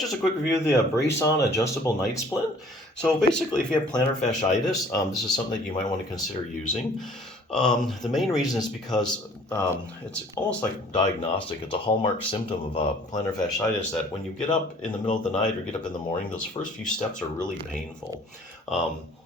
just a quick review of the brace-on adjustable night splint. So basically, if you have plantar fasciitis, this is something that you might want to consider using. The main reason is because it's almost like diagnostic. It's a hallmark symptom of plantar fasciitis that when you get up in the middle of the night or get up in the morning, those first few steps are really painful.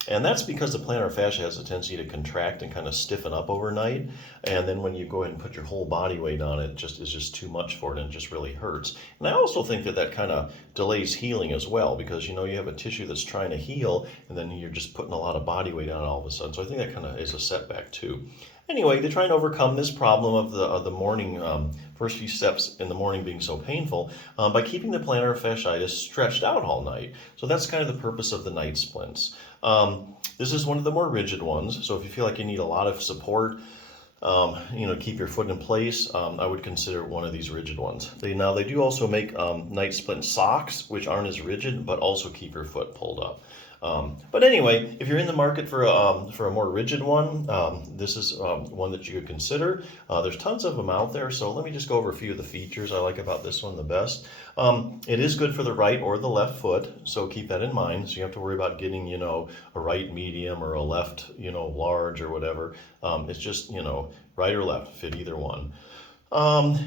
And that's because the plantar fascia has a tendency to contract and kind of stiffen up overnight. And then when you go ahead and put your whole body weight on it, is just too much for it and it just really hurts. And I also think that kind of delays healing as well, because you have a tissue that's trying to heal and then you're just putting a lot of body weight on it all of a sudden. So I think that kind of is a setback too. Anyway, to try and overcome this problem of the morning, first few steps in the morning being so painful, by keeping the plantar fasciitis stretched out all night. So that's kind of the purpose of the night splints. This is one of the more rigid ones, so if you feel like you need a lot of support, keep your foot in place, I would consider one of these rigid ones. They do also make night splint socks, which aren't as rigid, but also keep your foot pulled up. But anyway, if you're in the market for a more rigid one, this is one that you could consider. There's tons of them out there, so let me just go over a few of the features I like about this one the best. It is good for the right or the left foot, so keep that in mind. So you have to worry about getting, a right medium or a left, large or whatever. It's just, right or left, fit either one.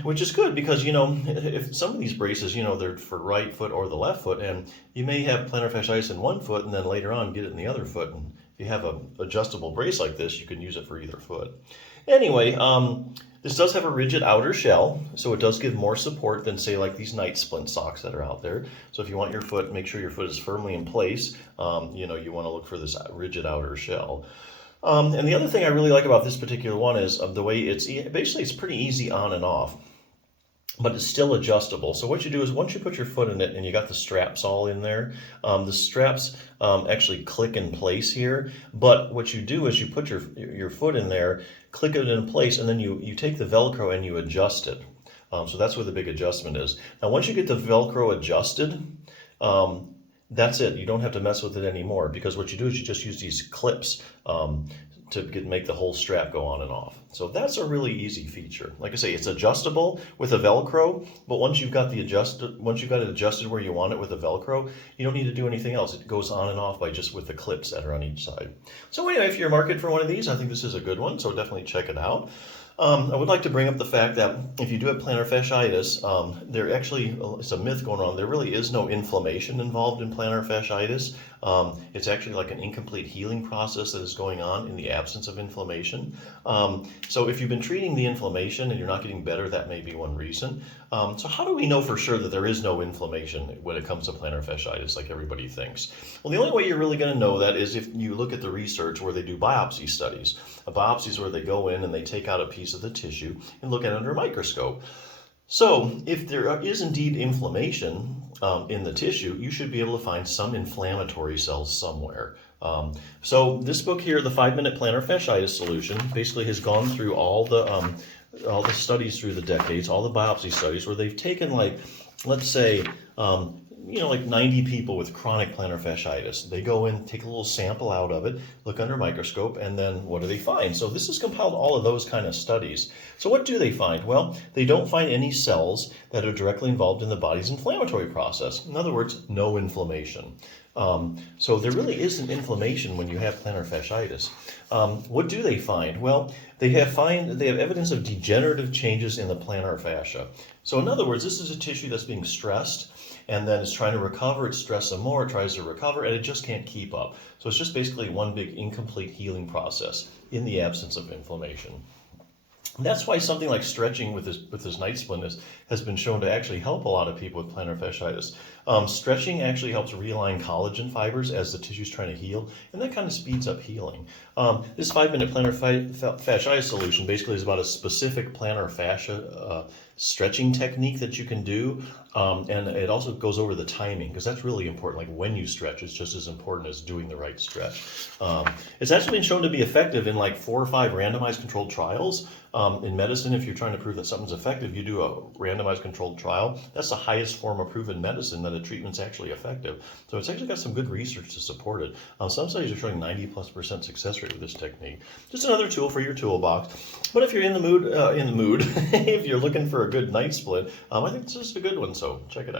Which is good because, if some of these braces, they're for right foot or the left foot, and you may have plantar fasciitis in one foot and then later on get it in the other foot. And if you have an adjustable brace like this, you can use it for either foot. Anyway, this does have a rigid outer shell, so it does give more support than, say, like these night splint socks that are out there. So if you want your foot, make sure your foot is firmly in place. You want to look for this rigid outer shell. And the other thing I really like about this particular one is the way it's pretty easy on and off, but it's still adjustable. So what you do is once you put your foot in it and you got the straps all in there, the straps actually click in place here. But what you do is you put your foot in there, click it in place, and then you take the Velcro and you adjust it. So that's where the big adjustment is. Now once you get the Velcro adjusted, that's it. You don't have to mess with it anymore, because what you do is you just use these clips to make the whole strap go on and off. So that's a really easy feature. Like I say, it's adjustable with a Velcro, but once you've got it adjusted where you want it with a Velcro, you don't need to do anything else. It goes on and off with the clips that are on each side. So anyway, if you're market for one of these, I think this is a good one. So definitely check it out. I would like to bring up the fact that if you do have plantar fasciitis, it's a myth going on. There really is no inflammation involved in plantar fasciitis. It's actually like an incomplete healing process that is going on in the absence of inflammation. So if you've been treating the inflammation and you're not getting better, that may be one reason. So how do we know for sure that there is no inflammation when it comes to plantar fasciitis like everybody thinks? Well, the only way you're really going to know that is if you look at the research where they do biopsy studies. A biopsy is where they go in and they take out a piece of the tissue and look at it under a microscope. So if there is indeed inflammation in the tissue, you should be able to find some inflammatory cells somewhere. So this book here, The 5-Minute Plantar Fasciitis Solution, basically has gone through all the studies through the decades, all the biopsy studies, where they've taken, like, let's say, like 90 people with chronic plantar fasciitis. They go in, take a little sample out of it, look under a microscope, and then what do they find? So this has compiled all of those kind of studies. So what do they find? Well, they don't find any cells that are directly involved in the body's inflammatory process. In other words, no inflammation. So there really isn't inflammation when you have plantar fasciitis. What do they find? Well, they have evidence of degenerative changes in the plantar fascia. So in other words, this is a tissue that's being stressed, and then it's trying to recover, it's stressed some more, it tries to recover, and it just can't keep up. So it's just basically one big incomplete healing process in the absence of inflammation. That's why something like stretching with this night splint has been shown to actually help a lot of people with plantar fasciitis. Stretching actually helps realign collagen fibers as the tissue's trying to heal, and that kind of speeds up healing. This 5-minute plantar fasciitis solution basically is about a specific plantar fascia stretching technique that you can do, and it also goes over the timing, because that's really important. Like when you stretch is just as important as doing the right stretch. It's actually been shown to be effective in like 4 or 5 randomized controlled trials. In medicine, if you're trying to prove that something's effective, you do a randomized controlled trial. That's the highest form of proven medicine that a treatment's actually effective. So it's actually got some good research to support it. Some studies are showing 90+% success rate with this technique. Just another tool for your toolbox. But if you're in the mood, if you're looking for a good night splint, I think this is a good one, so check it out.